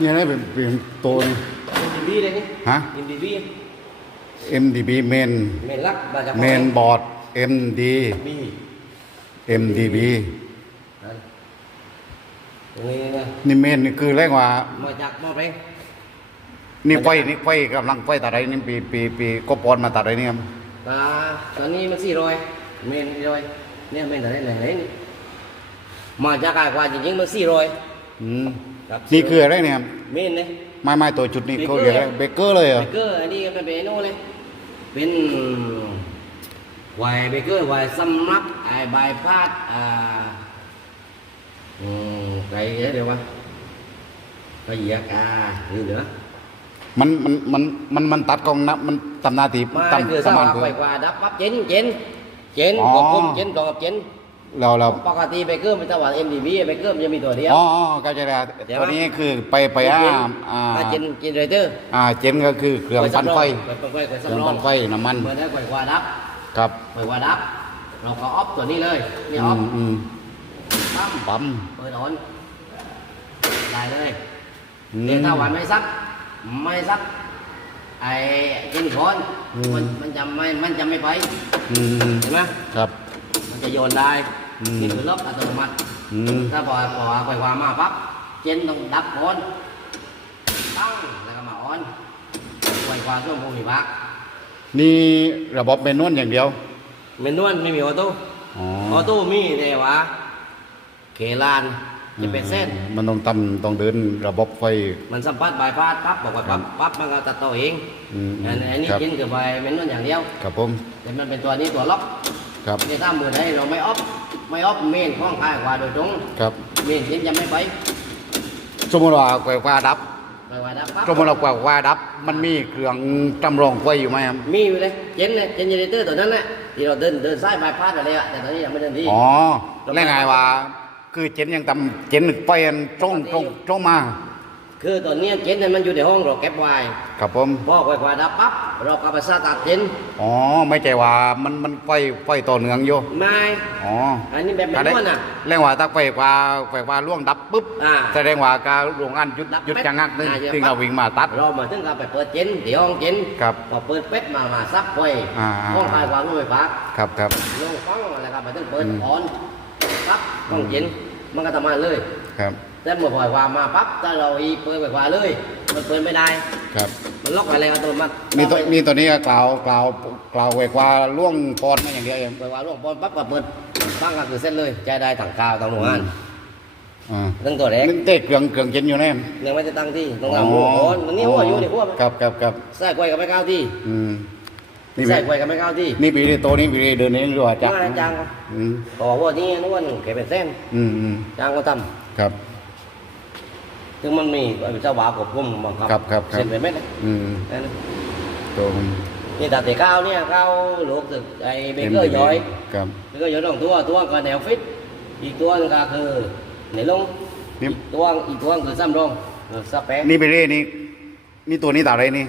เนี่ยนะเป็นเป็นตัวนี่ MDB เลยนี่ ฮะ MDB MDB main เมนลักมาจาก main board MD มี MDB นั่นตรงนี้นะนี่ main นี่คือเรียกว่า มาจากหม้อแปลงนี่ไฟนี่ไฟกำลังไฟตัดไรนี่ปีปีปีก็ปอนมาตัดไรนี่ครับอ่าตอนนี้มันสี่ร้อยเมนสี่ร้อยเนี่ยเมนอะไรไหนไหนนี่มาจากกายกว่าจริงๆมันสี่ร้อย อืมครับนี่คืออะไรเนี่ยครับเมนเลย ไม่ไม่ตัวจุดนี้เบเกอเขาร์เรียกอะไรเบเกอร์เลยเหรอ เบเกอร์อันนี้ก็เป็นเบโน่เลย เป็นไวน์เบเกอร์ไวน์สำรับไอ้ใบพาดอ่าอืมไก่เดี๋ยววะไก่เหยียกอ่านี่เหนือมันมันมันมันมันตัดกองนะมันตำหนาทีมาตำคือปสระมาณว่าคือไปกว่าดับปั๊บเจนเจนเจนอ๋อควบคุมเจนต่อกับเจน เราเราปกติเบเกอร์มันจะว่า MDB เบเกอร์มันจะมีตัวเดียวอ๋ออ๋อเข้าใจแล้วเดี๋ยวตัวนี้คือไปไปอ่าอ่าถ้าเจนเจนเรเตอร์อ่าเจนก็คือเครื่องปั่นไฟปั่นไฟเครื่องเครื่องสำรอปั่งนไฟน้ำมันเมื่อได้กว่าดับครับกว่าดับ เราก็ออฟตัวนี้เลยนี่อืออฟมอืมปั๊มปั๊มเปิดออนได้เลยอืมเดี๋ยวถ้าวันไม่ซัก ไม่ซักไอ้กินคอนอืมมันมันจะไม่มันจะไม่ไปอืมเห็นไหมครับมัน จะโยนได้อืมนี่คือล็อกอัตโนมัติ อืมถ้าพอพอไปวางมาปั๊บเจนต้องดับก่อนตั้งแล้วก็มาออนปล่อยความช่วงโมหิพักนี่ระบบเมนวลอย่างเดียวเมนนวลไม่มีออโต้อ๋อออโต้มีแต่ว่าเคลานจะเป็นเส้น มันต้องตำต้องเดินระบบไฟ มันสัมผัสบายพาดปั๊บบอกว่าปั๊บปั๊บมันก็ตัดต่อเองอืมอันอันนี้ครับกินคือใบเมนนวลอย่างเดียว ครับผม แต่มันเป็นตัวนี้ตัวล็อก ครับในถ้ามือใดเราไม่ออฟไม่ออฟเมนข้องคายกว่าโดยตรงครับเมนเจนจะไม่ไปสมมติว่าแกว่าดับไปว่าดับปั๊บสมมติว่าแกว่าดับ มันมีเครื่องจำลองไฟอยู่ไหมครับมีอยู่เลยเจนเลยเจนเจเนเตอร์ตัวนั้นแหละที่เราเดินเดินซ้ายบายพาดอะไรอะแต่ตอนนี้ยังไม่เดินที่อ๋อแล้วไงว่า คือเจนยังตำเจนไฟอันตรงตรงตรงมา คือตอนนี้เจนเนี่ยมันอยู่ในห้องเราเก็บไว้ครับผมพอไฟกว่าดับปั๊บ เราก็ไปสตาร์ทเจนอ๋อไม่ใช่ว่ามันมันไฟไฟต่อเนื่องอยู่ไม่อ๋ออันนี้แบบเมนนวลอะแรงว่าถ้าไฟกว่าไฟกว่าล่วงดับปุ๊บอ่าแสดงว่าการโรงงานหยุดดับหยุดแป๊บจังงักนึงอ่าเดี๋ยวถึงปั๊เราบวิ่งมาตัดเรามาถึงก็ไปเปิดเจนเดี๋ยวห้องเจนครับพอเปิดเป็ดมามาซับไฟอ่าห้องคลายความรู้ไฟฟ้าครับครับลงฟังอะไรครับมาถึงเปิดอืมออนปั๊บห้องเจนมันก็ทำงานเลยครับแต่เมื่อปล่อยความมาปั๊บถ้าเราอีเปิดไฟฟ้าเลย มันเปิดไม่ได้ครับมัน ล็อกอะไรอัตโนมัตินี่ตัวนี่ตัวนี้ก็กล่าวกล่าวกล่าวไว้ว่าล่วงปอนมาอย่างเดียวเองไฟฟ้าล่วงบอลปั๊บก็เปิดฟังก็คือเส้นเลยใจได้ต่างกาวต่างหน่วยงานอ่าตั้งตัวแรกนี่เตะเครื่องเครื่องเจนอยู่แน่ยังไม่ได้ตั้งที่ต้องเอาหัวโอนตรงนี้หัวอยู่นี่หัวมันครับครับครับใส่กล้วยก็ไม่ก้าวที่อืมนี่ใส่เป็นกล้วยก็ไม่ก้าวที่นี่ปีนี้ตัวนี้ปีนี้เดินเองหรือว่าจักมาจางครับอืมต่อหัวนี้นวลแกเป็นเส้น อืมอืมจางก็ทครับำซึ่งมันมีเจ้าบ่าวกับผมบังคับครับครับครับ เส้นไปเม็ดนะอืมนั่นนะตัวมันนี่แต่แต่ก้าวเนี่ยก้าวลูกตึกไอ้เบเกอร์ย้อยครับเบเกอร์ย้อยสองตัวตัวก็แนวฟิตอีกตัวนึงก็คือในลงนี่อีกตัวอีกตัวคือซ้ำรองเออสเปกนี่ไปเร่นี่นี่ตัวนี้ตาอะไรนี่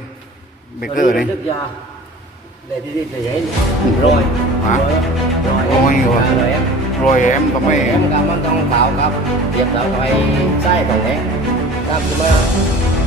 เบเกอร์นี่ ลึกยาเดี๋ยวที่ที่จะเห็นรอยฮะรอยโอ้ยรอยรอยแอมก็ไม่ แอมกับมันต้องเปล่าครับเดี๋ยวเราไปใส่ของแหงตามจะมา